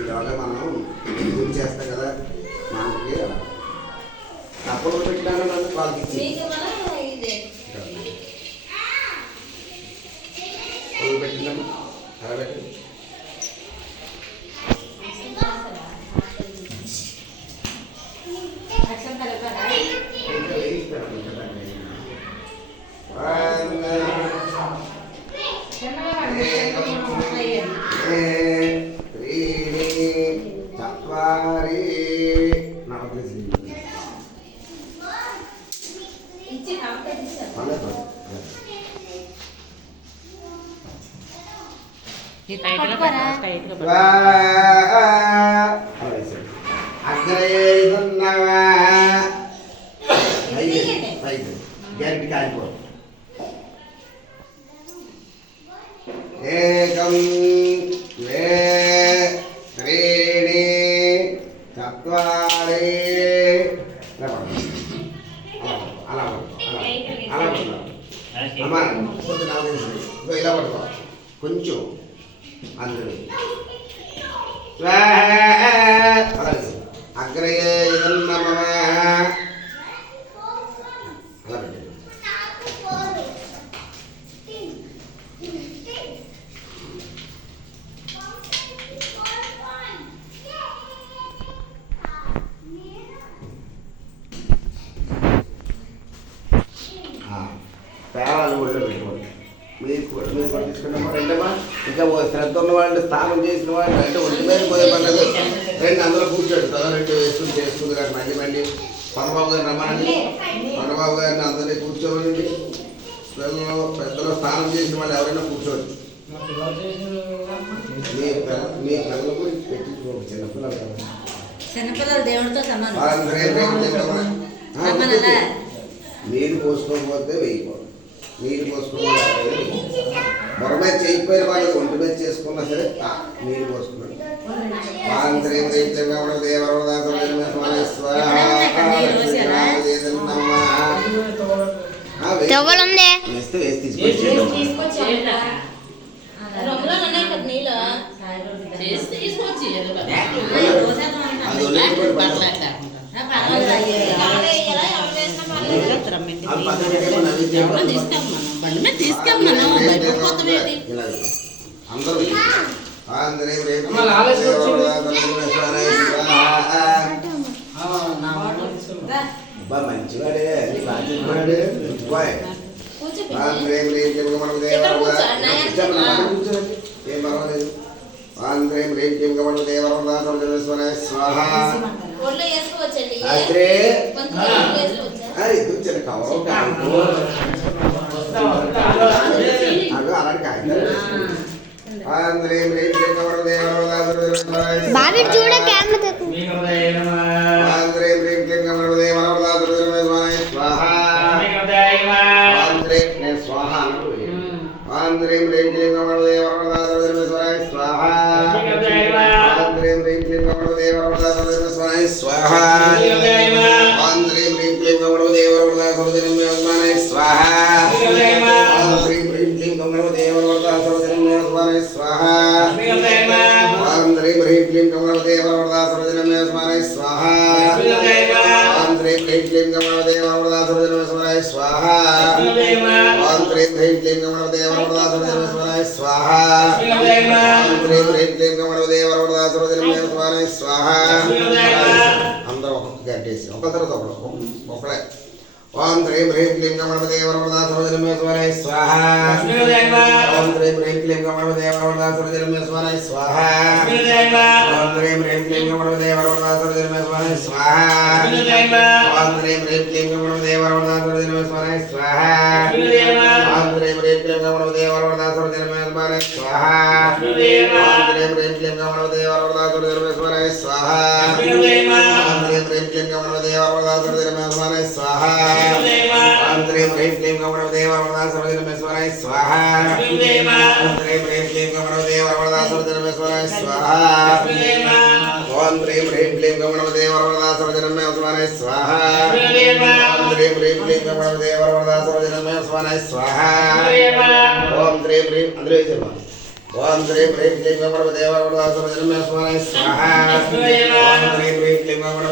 ఇలాగా మనం పూజ చేస్తాం కదా మనకి అప్పుడు పెట్టాను వాళ్ళకి పెట్టినాము అలా పెట్టి ఏకం ద్వే త్రీణి చత్వారి అలా అమ్మా ఇలా పడుకో కొంచెం అందరూ అగ్రయే ఇదన్నమ పేరాలు కూడా పెట్టుకోండి మీరు తీసుకున్నమాట ఏంటమ్మా ఇంకా శ్రద్ధ ఉన్న వాళ్ళు స్నానం చేసిన వాళ్ళు అంటే ఒంటి మీద పోయే పనులు రెండు అందులో కూర్చోండి తల రెండు వేసుకుని చేసుకుంది కానీ మళ్ళీ మళ్ళీ పన్నబాబు గారిని రమ్మనండి పన్నబాబు గారిని అందరినీ కూర్చోవాలండి పెద్దలు స్నానం చేసిన వాళ్ళు ఎవరైనా కూర్చోండి మీ పిల్లలు గురించి పెట్టించుకోండి చిన్నపిల్లలు దేవుడితో నీరు పోసుకోకపోతే వేయకూడదు నీరు పోసుకోకపోతే మొర మీద చేయకపోయిన వాళ్ళు ఒంటి మీద చేసుకున్నా సరే నీరు పోసుకున్నాడు మంచివాడే ఏం పర్వాలేదు ఆంధ్రేం రేం కమల దేవరదాసోజనేశ్వర స్వాహ అత్రే ఇది చిన్న కవర్ అలాంటి కాయ ఆంధ్రేం రేం కమల దేవరదాసోజనేశ్వర బావి చూడ కెమెరా తక్కు ఆంధ్రేం రేం కమల దేవరదాసోజనేశ్వర స్వాహ ఆంధ్రేం నే స్వాహ ఆంధ్రేం రేం కమల దేవరదాసోజనేశ్వర స్వాహ ఆంధ్రేం రేం కమల దేవరదాసోజనేశ్వర స్వాహ ఆంధ్రేం రేం కమల దేవరదాసోజనేశ్వర స్వాహ ఆంధ్రేం రేం కమల దేవరదాసోజనేశ్వర స్వాహ ఆంధ్రేం రేం కమల దేవరదాసోజనేశ్వర స్వాహ ఆంధ్రేం రేం కమల దేవరదాసోజనేశ్వర స్వాహ ఆంధ్రేం రేం కమల దేవరదాసోజనేశ్వర స్వాహ ఆంధ్రేం రేం కమల దేవరదాసోజనేశ్వర స్వాహ అందరూ ఒక్కొక్క గంటేసి ఒక తర్వాత ఒకడే ఓం శ్రీం హ్రీం క్లీం కమల దేవరదాసోజనేశ్వర స్వాహ ఓం శ్రీం హ్రీం క్లీం కమల దేవరదాసోజనేశ్వర స్వాహ ఓం శ్రీం హ్రీం క్లీం కమల దేవరదాసోజనేశ్వర स्वाहा ओम ह्रीं ह्रीं क्लीं गणपतये वरवरदासुरजनमे स्वाहा स्वाहा ओम ह्रीं ह्रीं क्लीं गणपतये वरवरदासुरजनमे स्वाहा ओम ह्रीं ह्रीं क्लीं गणपतये वरवरदासुरजनमे स्वाहा ओम ह्रीं ह्रीं क्लीं गणपतये वरवरदासुरजनमे स्वाहा ओम ह्रीं ह्रीं क्लीं गणपतये वरवरदासुरजनमे स्वाहा ओम ह्रीं ह्रीं क्लीं गणपतये वरवरदासुरजनमे स्वाहा ओम ह्रीं ह्रीं क्लीं गणपतये वरवरदासुरजनमे स्वाहा ओम ह्रीं ह्रीं क्लीं गणपतये वरवरदासुरजनमे स्वाहा ओम ह्रीं ह्रीं अंदर ओम ह्रीं ह्रीं क्लीं गणपतये वरवरदासुरजनमे स्वाहा ओम ह्रीं ह्रीं क्लीं गणपतये